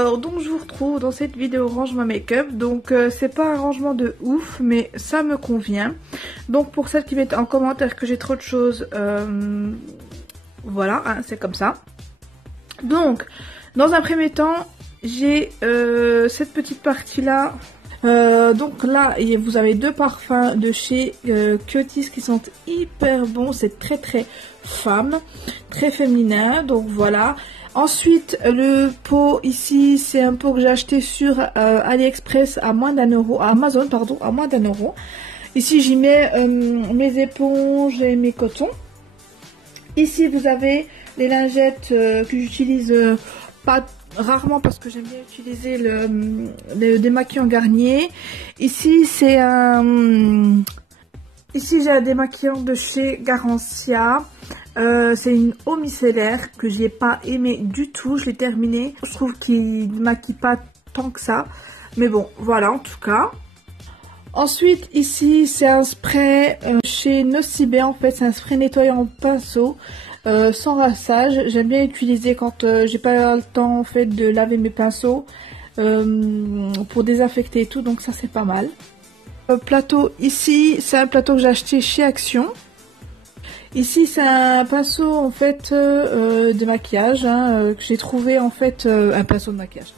Alors donc je vous retrouve dans cette vidéo rangement make-up. Donc c'est pas un rangement de ouf mais ça me convient. Donc pour celles qui mettent en commentaire que j'ai trop de choses, voilà hein, c'est comme ça. Donc dans un premier temps j'ai cette petite partie là. Donc là vous avez deux parfums de chez Kiotis qui sont hyper bons. C'est très très femme, très féminin. Donc voilà. Ensuite le pot ici c'est un pot que j'ai acheté sur AliExpress à moins d'1 €, à Amazon pardon, à moins d'1 €. Ici j'y mets mes éponges et mes cotons. Ici vous avez les lingettes que j'utilise pas rarement parce que j'aime bien utiliser le démaquillant Garnier. Ici c'est un... Ici j'ai un démaquillant de chez Garancia. C'est une eau micellaire que j'ai pas aimé du tout. Je l'ai terminé. Je trouve qu'il ne maquille pas tant que ça. Mais bon, voilà en tout cas. Ensuite ici c'est un spray chez Nocibé. En fait c'est un spray nettoyant pinceau. Sans rinçage, j'aime bien utiliser quand j'ai pas le temps en fait de laver mes pinceaux pour désinfecter et tout, donc ça c'est pas mal. Plateau ici, c'est un plateau que j'ai acheté chez Action. Ici c'est un pinceau en fait de maquillage hein, que j'ai trouvé en fait un pinceau de maquillage,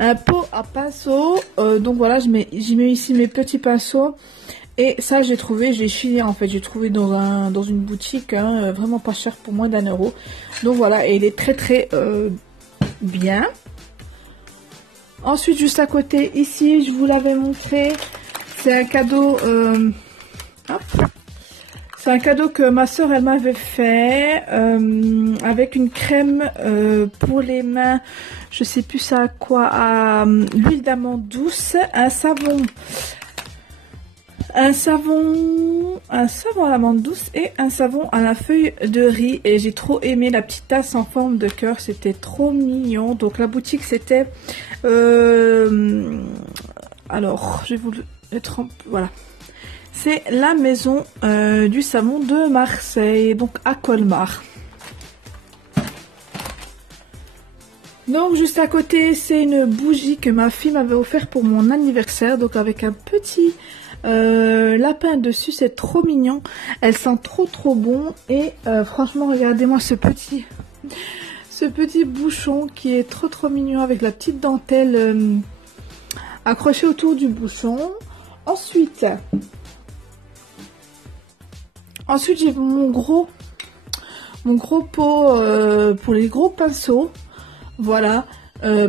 un pot à pinceau. Donc voilà, j'y mets ici mes petits pinceaux. Et ça j'ai trouvé, j'ai chiné en fait, j'ai trouvé dans une boutique hein, vraiment pas cher pour moins d'1 €. Donc voilà, et il est très très bien. Ensuite juste à côté ici, je vous l'avais montré, c'est un cadeau, c'est un cadeau que ma soeur elle m'avait fait avec une crème pour les mains, je sais plus ça à quoi, à l'huile d'amande douce, un savon à l'amande douce et un savon à la feuille de riz. Et j'ai trop aimé la petite tasse en forme de cœur, c'était trop mignon. Donc la boutique c'était alors je vais vous le mettre en... voilà, c'est la maison du savon de Marseille, donc à Colmar. Donc juste à côté c'est une bougie que ma fille m'avait offert pour mon anniversaire, donc avec un petit lapin dessus, c'est trop mignon, elle sent trop bon. Et franchement regardez-moi ce petit bouchon qui est trop mignon avec la petite dentelle accrochée autour du bouchon. Ensuite j'ai mon gros pot pour les gros pinceaux, voilà.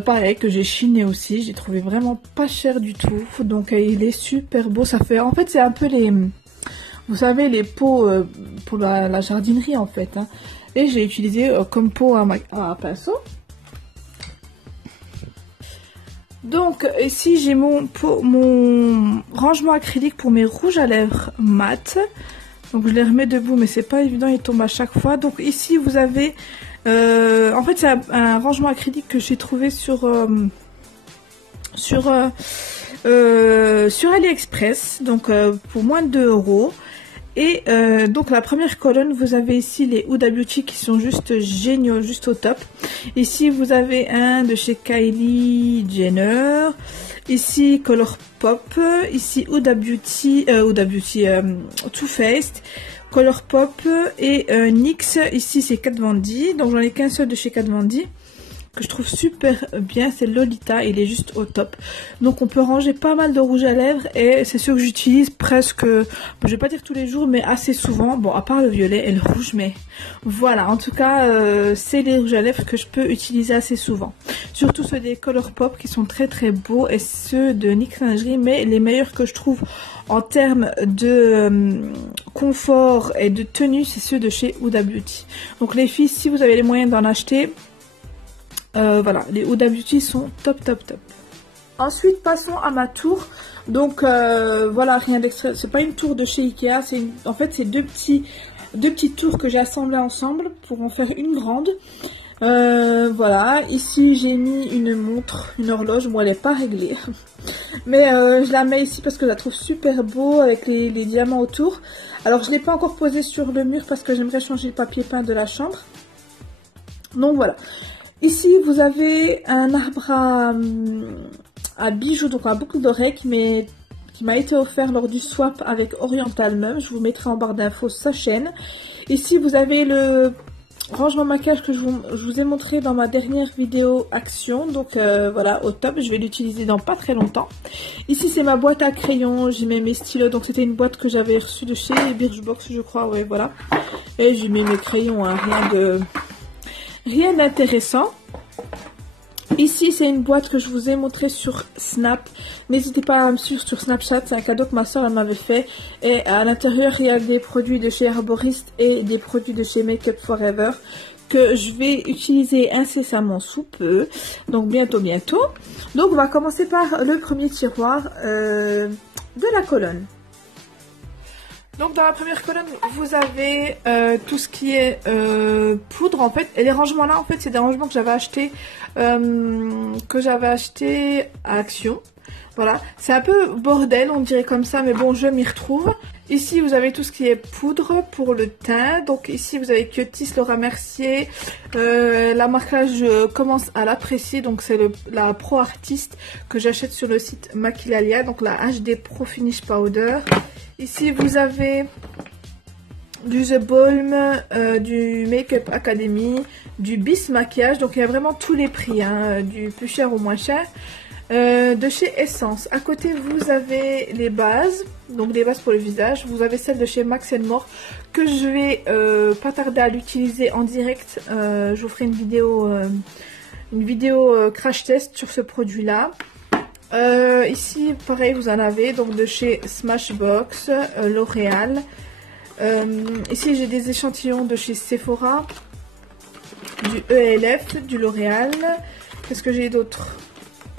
Pareil que j'ai chiné aussi, j'ai trouvé vraiment pas cher du tout, donc il est super beau. Ça fait, en fait c'est un peu les, vous savez les pots pour la jardinerie en fait hein. Et j'ai utilisé comme pot à pinceau. Donc ici j'ai mon rangement acrylique pour mes rouges à lèvres mat. Donc je les remets debout mais c'est pas évident, ils tombent à chaque fois. Donc ici vous avez en fait c'est un rangement acrylique que j'ai trouvé sur AliExpress, donc pour moins de 2 €. Et donc la première colonne vous avez ici les Huda Beauty qui sont juste géniaux, juste au top. Ici vous avez un de chez Kylie Jenner, ici Colourpop, ici Huda Beauty Too Faced, Colourpop et NYX. Ici c'est Kat Von D, donc j'en ai qu'un seul de chez Kat Von D que je trouve super bien, c'est Lolita, il est juste au top. Donc on peut ranger pas mal de rouge à lèvres et c'est sûr que j'utilise presque, bon, je vais pas dire tous les jours mais assez souvent, bon à part le violet et le rouge, mais voilà, en tout cas c'est les rouges à lèvres que je peux utiliser assez souvent. Surtout ceux des Colourpop qui sont très beaux et ceux de NYX Lingerie, mais les meilleurs que je trouve en termes de confort et de tenue c'est ceux de chez Huda Beauty. Donc les filles, si vous avez les moyens d'en acheter, voilà, les Huda Beauty sont top. Ensuite passons à ma tour. Donc voilà, rien d'extra, c'est pas une tour de chez Ikea, c'est en fait c'est deux petites tours que j'ai assemblées ensemble pour en faire une grande. Voilà, ici j'ai mis une montre, une horloge, bon elle n'est pas réglée mais je la mets ici parce que je la trouve super beau avec les diamants autour. Alors je ne l'ai pas encore posée sur le mur parce que j'aimerais changer le papier peint de la chambre, donc voilà. Ici, vous avez un arbre à bijoux, donc à boucle d'oreille qui m'a été offert lors du swap avec Oriental Mum. Je vous mettrai en barre d'infos sa chaîne. Ici, vous avez le rangement maquillage que je vous ai montré dans ma dernière vidéo action. Donc voilà, au top. Je vais l'utiliser dans pas très longtemps. Ici, c'est ma boîte à crayons. J'y mets mes stylos. Donc c'était une boîte que j'avais reçue de chez Birchbox, je crois. Ouais, voilà. Et j'y mets mes crayons, hein, rien d'intéressant. Ici, c'est une boîte que je vous ai montré sur Snap. N'hésitez pas à me suivre sur Snapchat. C'est un cadeau que ma soeur m'avait fait. Et à l'intérieur, il y a des produits de chez Herborist et des produits de chez Make Up Forever que je vais utiliser incessamment sous peu. Donc bientôt. Donc on va commencer par le premier tiroir de la colonne. Donc dans la première colonne, vous avez tout ce qui est poudre en fait. Et les rangements là en fait, c'est des rangements que j'avais acheté à Action. Voilà, c'est un peu bordel, on dirait comme ça, mais bon, je m'y retrouve. Ici, vous avez tout ce qui est poudre pour le teint. Donc ici, vous avez Cutis, Laura Mercier. La marque là, je commence à l'apprécier. Donc c'est la Pro Artist que j'achète sur le site Maquillalia. Donc la HD Pro Finish Powder. Ici, vous avez du The Balm, du Make Up Academy, du Bis Maquillage. Donc il y a vraiment tous les prix, hein, du plus cher au moins cher. De chez Essence. À côté, vous avez les bases, donc les bases pour le visage. Vous avez celle de chez Max More que je vais pas tarder à l'utiliser en direct. Je vous ferai une vidéo crash test sur ce produit-là. Ici, pareil, vous en avez donc de chez Smashbox, L'Oréal. Ici, j'ai des échantillons de chez Sephora, du ELF, du L'Oréal. Qu'est-ce que j'ai d'autre?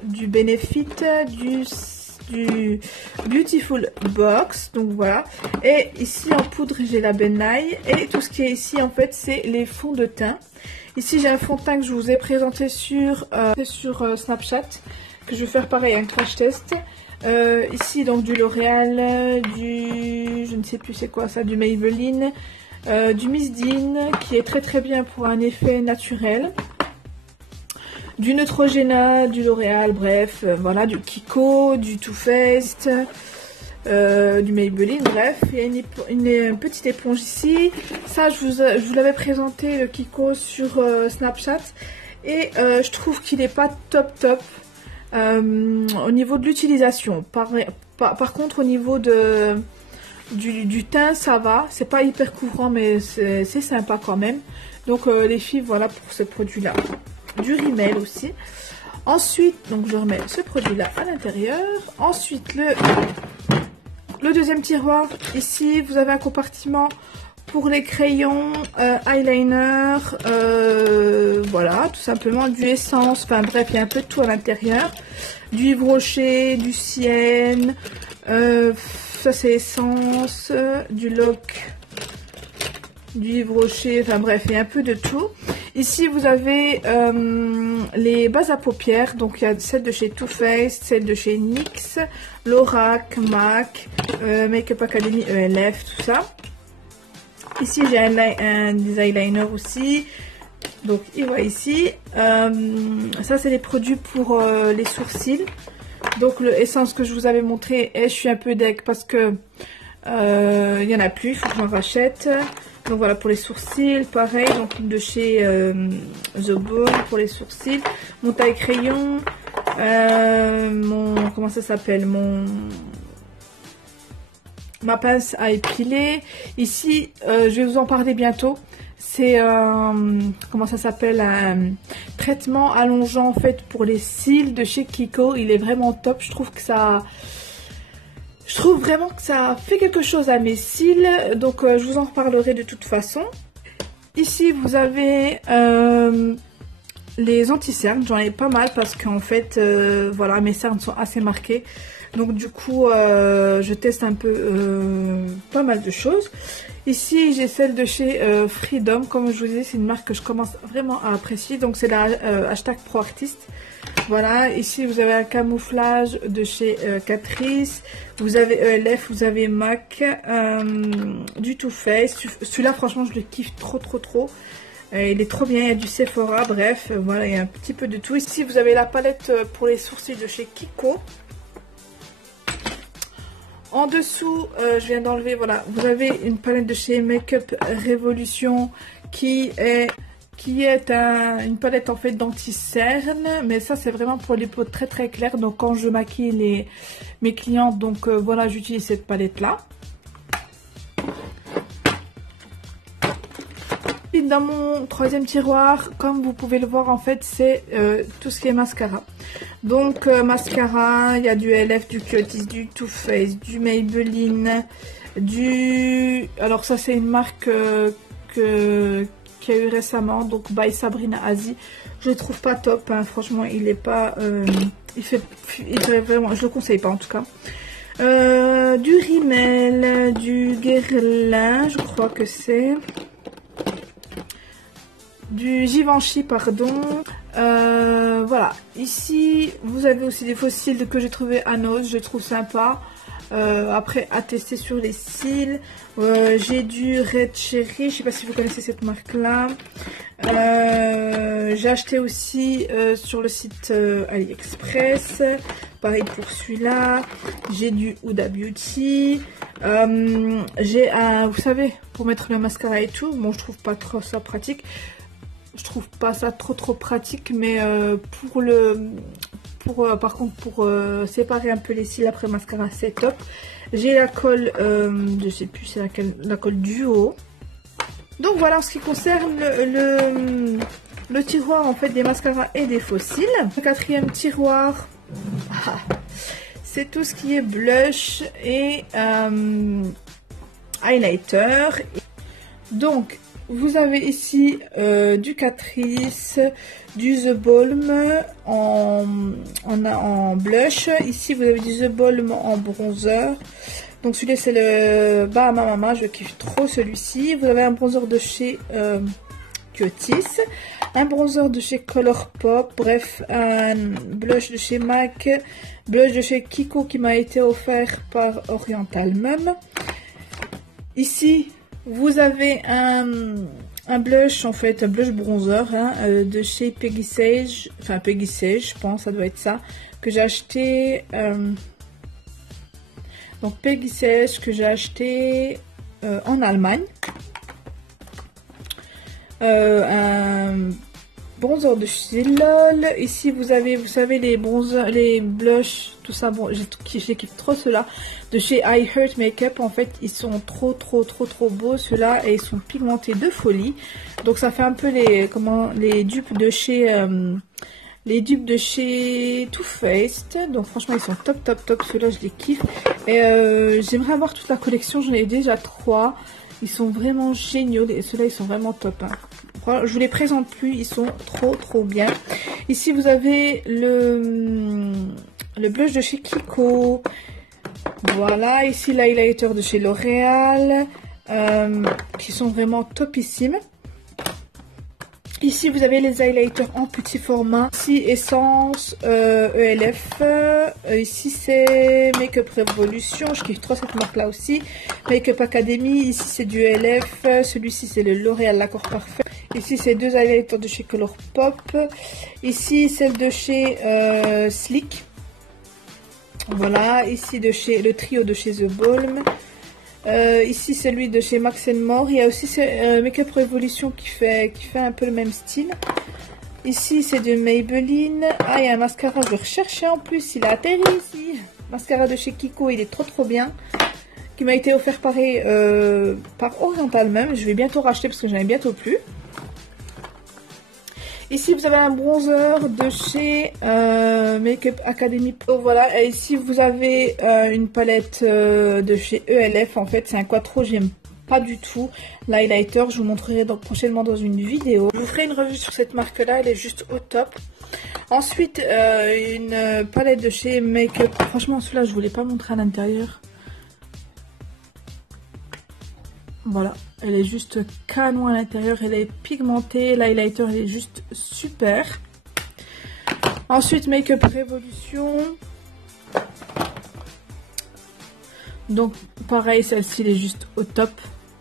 Du Benefit, du Beautiful Box, donc voilà. Et ici en poudre, j'ai la Ben Nye. Et tout ce qui est ici, en fait, c'est les fonds de teint. Ici, j'ai un fond de teint que je vous ai présenté sur Snapchat, que je vais faire pareil, un crash test. Ici, donc du L'Oréal, je ne sais plus c'est quoi ça, du Maybelline, du Miss Dean, qui est très très bien pour un effet naturel. Du Neutrogena, du L'Oréal, bref, voilà, du Kiko, du Too Faced, du Maybelline, bref. Il y a une petite éponge ici. Ça, je vous l'avais présenté, le Kiko, sur Snapchat. Et je trouve qu'il n'est pas top au niveau de l'utilisation. Par contre, au niveau du teint, ça va. C'est pas hyper couvrant, mais c'est sympa quand même. Donc les filles, voilà pour ce produit-là. Du Rimmel aussi. Ensuite, donc je remets ce produit-là à l'intérieur. Ensuite, le deuxième tiroir. Ici, vous avez un compartiment pour les crayons, eyeliner, voilà, tout simplement, du essence. Enfin bref, il y a un peu de tout à l'intérieur. Du Yves Rocher, du Sienne, ça c'est essence, du Loc, du Yves Rocher, enfin bref, il y a un peu de tout. Ici, vous avez les bases à paupières. Donc, il y a celle de chez Too Faced, celle de chez NYX, Lorac, MAC, Make Up Academy, ELF, tout ça. Ici, j'ai des eyeliners aussi. Donc, il va ici. Ça, c'est les produits pour les sourcils. Donc, le essence que je vous avais montré, et je suis un peu deg parce que il n'y en a plus. Il faut que j'en rachète. Donc voilà pour les sourcils, pareil, donc de chez The Bone pour les sourcils. Mon taille crayon, comment ça s'appelle, ma pince à épiler. Ici, je vais vous en parler bientôt. C'est comment ça s'appelle, un traitement allongeant en fait pour les cils de chez Kiko. Il est vraiment top. Je trouve vraiment que ça fait quelque chose à mes cils, donc je vous en reparlerai de toute façon. Ici, vous avez les anti-cernes, j'en ai pas mal parce qu'en fait, voilà, mes cernes sont assez marquées. Donc du coup, je teste un peu pas mal de choses. Ici, j'ai celle de chez Freedom, comme je vous disais, c'est une marque que je commence vraiment à apprécier. Donc c'est la hashtag Pro Artist. Voilà, ici vous avez un camouflage de chez Catrice, vous avez ELF, vous avez MAC, du Too Faced. Celui-là franchement je le kiffe trop. Il est trop bien, il y a du Sephora, bref, voilà, il y a un petit peu de tout. Ici, vous avez la palette pour les sourcils de chez Kiko. En dessous, je viens d'enlever, voilà, vous avez une palette de chez Makeup Revolution qui est une palette en fait d'anti-cerne, mais ça c'est vraiment pour les peaux très très claires. Donc quand je maquille mes clientes, donc voilà, j'utilise cette palette là. Dans mon troisième tiroir, comme vous pouvez le voir, en fait c'est tout ce qui est mascara. Donc mascara, il y a du LF, du Kiehl's, du Too Faced, du Maybelline, alors ça c'est une marque qui a eu récemment, donc by Sabrina Aziz. Je le trouve pas top, hein. Franchement il est pas, il fait vraiment, je le conseille pas en tout cas. Du Rimmel, du Guerlain, je crois que c'est. Du Givenchy, pardon. Voilà. Ici, vous avez aussi des fossiles que j'ai trouvé à Nose. Je trouve sympa. Après, à tester sur les cils. J'ai du Red Cherry. Je sais pas si vous connaissez cette marque-là. J'ai acheté aussi sur le site AliExpress. Pareil pour celui-là. J'ai du Huda Beauty. J'ai un, vous savez, pour mettre le mascara et tout. Bon, je trouve pas trop ça pratique. Je trouve pas ça trop pratique, mais par contre pour séparer un peu les cils après mascara, c'est top. J'ai la colle, je sais plus c'est laquelle, la colle Duo. Donc voilà en ce qui concerne le tiroir en fait des mascaras et des fossiles. Le quatrième tiroir, c'est tout ce qui est blush et highlighter. Donc vous avez ici du Catrice, du The Balm en blush. Ici, vous avez du The Balm en bronzer. Donc celui-là, c'est le Bahama Mama. Je kiffe trop celui-ci. Vous avez un bronzer de chez Kiehl's, un bronzer de chez Colourpop. Bref, un blush de chez MAC, blush de chez Kiko qui m'a été offert par Oriental Mum. Ici, vous avez un blush, en fait, un blush bronzer hein, de chez Peggy Sage, enfin Peggy Sage, je pense, ça doit être ça, que j'ai acheté, donc Peggy Sage, que j'ai acheté en Allemagne. Un bronzer de chez LOL. Ici vous avez, vous savez, les bronzers, les blushs, tout ça. Bon, j'ai kiffe trop ceux-là de chez I Heart Makeup. En fait, ils sont trop beaux ceux-là et ils sont pigmentés de folie. Donc ça fait un peu les dupes de chez Too Faced. Donc franchement ils sont top. Ceux-là je les kiffe. Et j'aimerais avoir toute la collection. J'en ai déjà 3. Ils sont vraiment géniaux. Ceux-là ils sont vraiment top. Hein. Je vous les présente plus, ils sont trop bien. Ici vous avez le blush de chez Kiko. Voilà, ici l'highlighter de chez L'Oréal, qui sont vraiment topissimes. Ici vous avez les highlighters en petit format. Ici Essence, ELF. Ici c'est Makeup Revolution. Je kiffe trop cette marque là aussi. Makeup Academy. Ici c'est du ELF. Celui-ci c'est le L'Oréal L'Accord Parfait. Ici c'est deux highlighters de chez Colourpop. Ici celle de chez Sleek. Voilà. Ici le trio de chez The Balm. Ici celui de chez Max More. Il y a aussi Makeup Revolution qui fait un peu le même style. Ici c'est de Maybelline. Ah, il y a un mascara, je le recherchais en plus, il a atterri ici. Mascara de chez Kiko, il est trop bien. Qui m'a été offert pareil par Oriental même. Je vais bientôt racheter parce que j'en ai bientôt plus. Ici vous avez un bronzer de chez Makeup Academy. Oh, voilà, et ici vous avez une palette de chez ELF. En fait c'est un quattro, j'aime pas du tout l'highlighter. Je vous montrerai prochainement dans une vidéo. Je vous ferai une revue sur cette marque là, elle est juste au top. Ensuite une palette de chez Makeup. Franchement celui-là je ne vous l'ai pas montré à l'intérieur. Voilà, elle est juste canon à l'intérieur, elle est pigmentée, l'highlighter elle est juste super. Ensuite Makeup Revolution. Donc pareil, celle-ci elle est juste au top.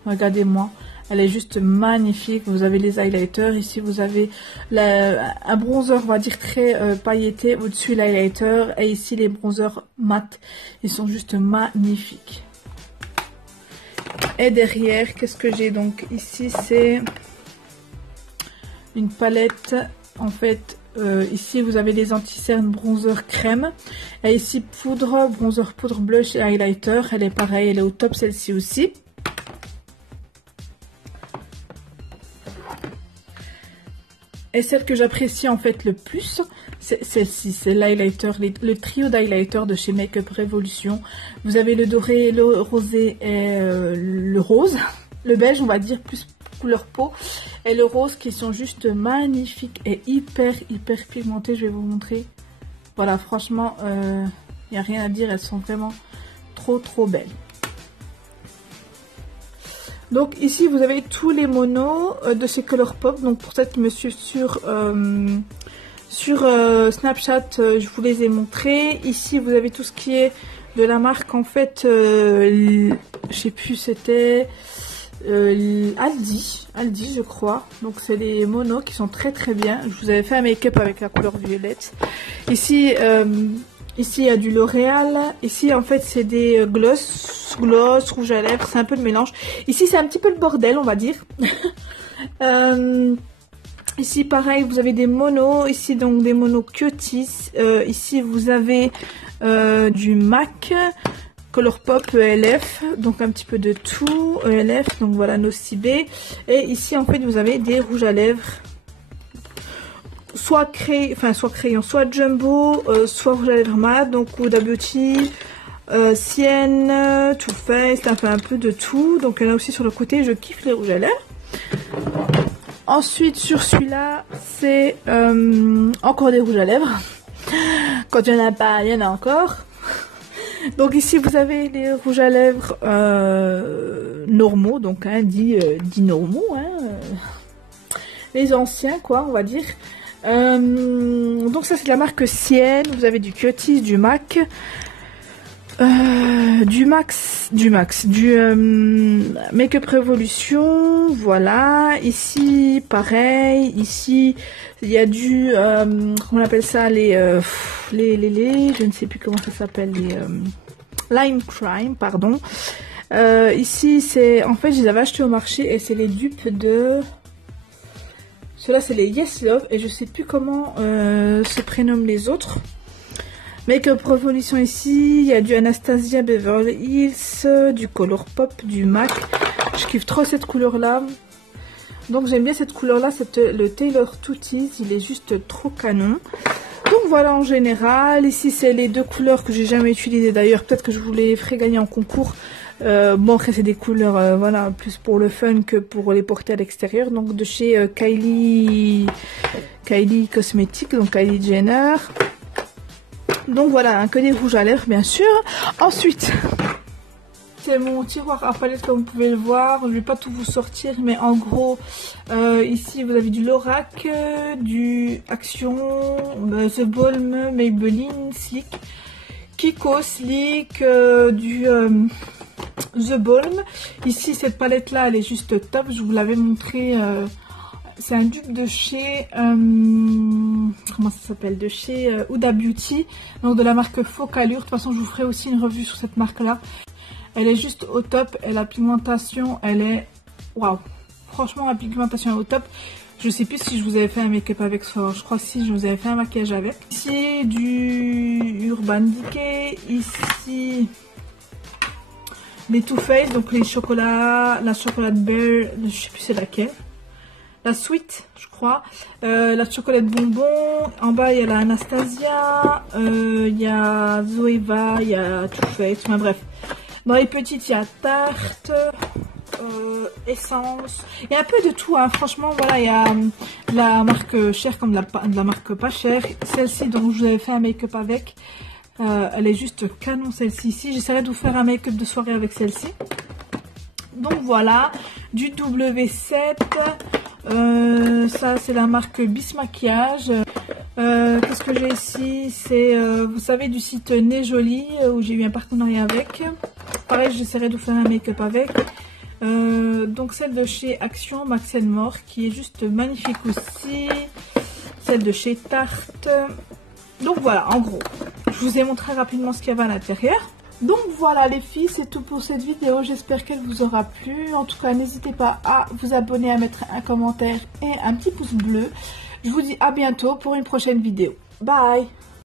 Regardez-moi, Elle est juste magnifique. Vous avez les highlighters. Ici, vous avez un bronzer, on va dire, très pailleté. Au-dessus, l'highlighter. Et ici, les bronzers mat. Ils sont juste magnifiques. Et derrière, qu'est-ce que j'ai? Donc, ici, c'est une palette, en fait. Ici, vous avez les anti-cernes bronzer crème. Et ici, poudre, bronzer poudre, blush et highlighter. Elle est pareille, elle est au top, celle-ci aussi. Et celle que j'apprécie en fait le plus, c'est celle-ci, c'est l'highlighter, le trio d'highlighter de chez Make Up Revolution. Vous avez le doré, le rosé et le rose, le beige on va dire, plus couleur peau, et le rose qui sont juste magnifiques et hyper pigmentés. Je vais vous montrer. Voilà, franchement, il n'y a rien à dire, elles sont vraiment trop belles. Donc ici vous avez tous les monos de chez Colourpop. Donc pour ceux qui me suivent sur Snapchat, je vous les ai montrés. Ici vous avez tout ce qui est de la marque en fait, je sais plus, c'était Aldi je crois. Donc c'est des monos qui sont très bien. Je vous avais fait un make-up avec la couleur violette. Ici il y a du L'Oréal. Ici, en fait, c'est des gloss, rouge à lèvres. C'est un peu le mélange. Ici, c'est un petit peu le bordel, on va dire. Ici, pareil, vous avez des monos. Ici, donc, des monos Cuties. Ici, vous avez du MAC, Colourpop, ELF. Donc, un petit peu de tout. ELF, donc voilà, Nocibé. Et ici, en fait, vous avez des rouges à lèvres. Soit crayon, soit jumbo, soit rouge à lèvres mat, donc Huda Beauty, Sienne, Too Faced, un peu de tout. Donc il y en a aussi sur le côté, je kiffe les rouges à lèvres. Ensuite sur celui-là, c'est encore des rouges à lèvres. Quand il n'y en a pas, il y en a encore. Donc ici vous avez les rouges à lèvres normaux, donc dit normaux, les anciens quoi, on va dire. Donc ça c'est de la marque Sienne. Vous avez du Cuties, du MAC, du Make Up Revolution. Voilà, ici pareil. Ici il y a du comment on appelle ça, je ne sais plus comment ça s'appelle, les Lime Crime, pardon. Ici c'est, en fait je les avais achetés au marché et c'est les dupes de... Ceux-là, c'est les Yes Love et je sais plus comment se prénomment les autres. Make Up Revolution ici, il y a du Anastasia Beverly Hills, du Colourpop, du MAC. Je kiffe trop cette couleur-là. Donc j'aime bien cette couleur-là, le Taylor Tooties, il est juste trop canon. Donc voilà en général, ici c'est les deux couleurs que j'ai jamais utilisées d'ailleurs. Peut-être que je vous les ferai gagner en concours. Bon après c'est des couleurs voilà, plus pour le fun que pour les porter à l'extérieur. Donc de chez Kylie Cosmetics, donc Kylie Jenner. Donc voilà, que des rouges à lèvres bien sûr. Ensuite c'est mon tiroir à palette comme vous pouvez le voir. Je vais pas tout vous sortir mais en gros ici vous avez du Lorac, du Action, The Balm, Maybelline Slick, Kiko Slick, du The Balm. Ici cette palette là elle est juste top, je vous l'avais montré. C'est un dupe de chez comment ça s'appelle, de chez Huda Beauty, donc de la marque Focallure. De toute façon je vous ferai aussi une revue sur cette marque là. Elle est juste au top et la pigmentation elle est waouh, franchement la pigmentation est au top. Je sais plus si je vous avais fait un make-up avec ça, je crois que si, je vous avais fait un maquillage avec. Ici du Urban Decay, ici les Too Faced, donc les chocolats, la chocolate bear, je sais plus c'est laquelle, la sweet je crois, la chocolate bonbon, en bas il y a la Anastasia, il y a Zoeva, il y a Too Faced, enfin bref. Dans les petites il y a Tarte, Essence, il y a un peu de tout hein. Franchement voilà, il y a de la marque chère comme de la marque pas chère. Celle-ci dont je vous avais fait un make-up avec, elle est juste canon celle-ci. Ici j'essaierai de vous faire un make-up de soirée avec celle-ci. Donc voilà, du W7, ça c'est la marque Bis Maquillage. Qu'est-ce que j'ai ici, c'est vous savez du site Nez Jolie où j'ai eu un partenariat avec. Pareil j'essaierai de vous faire un make-up avec. donc celle de chez Action Max More qui est juste magnifique aussi. Celle de chez Tarte. Donc voilà, en gros, je vous ai montré rapidement ce qu'il y avait à l'intérieur. Donc voilà les filles, c'est tout pour cette vidéo. J'espère qu'elle vous aura plu. En tout cas, n'hésitez pas à vous abonner, à mettre un commentaire et un petit pouce bleu. Je vous dis à bientôt pour une prochaine vidéo. Bye!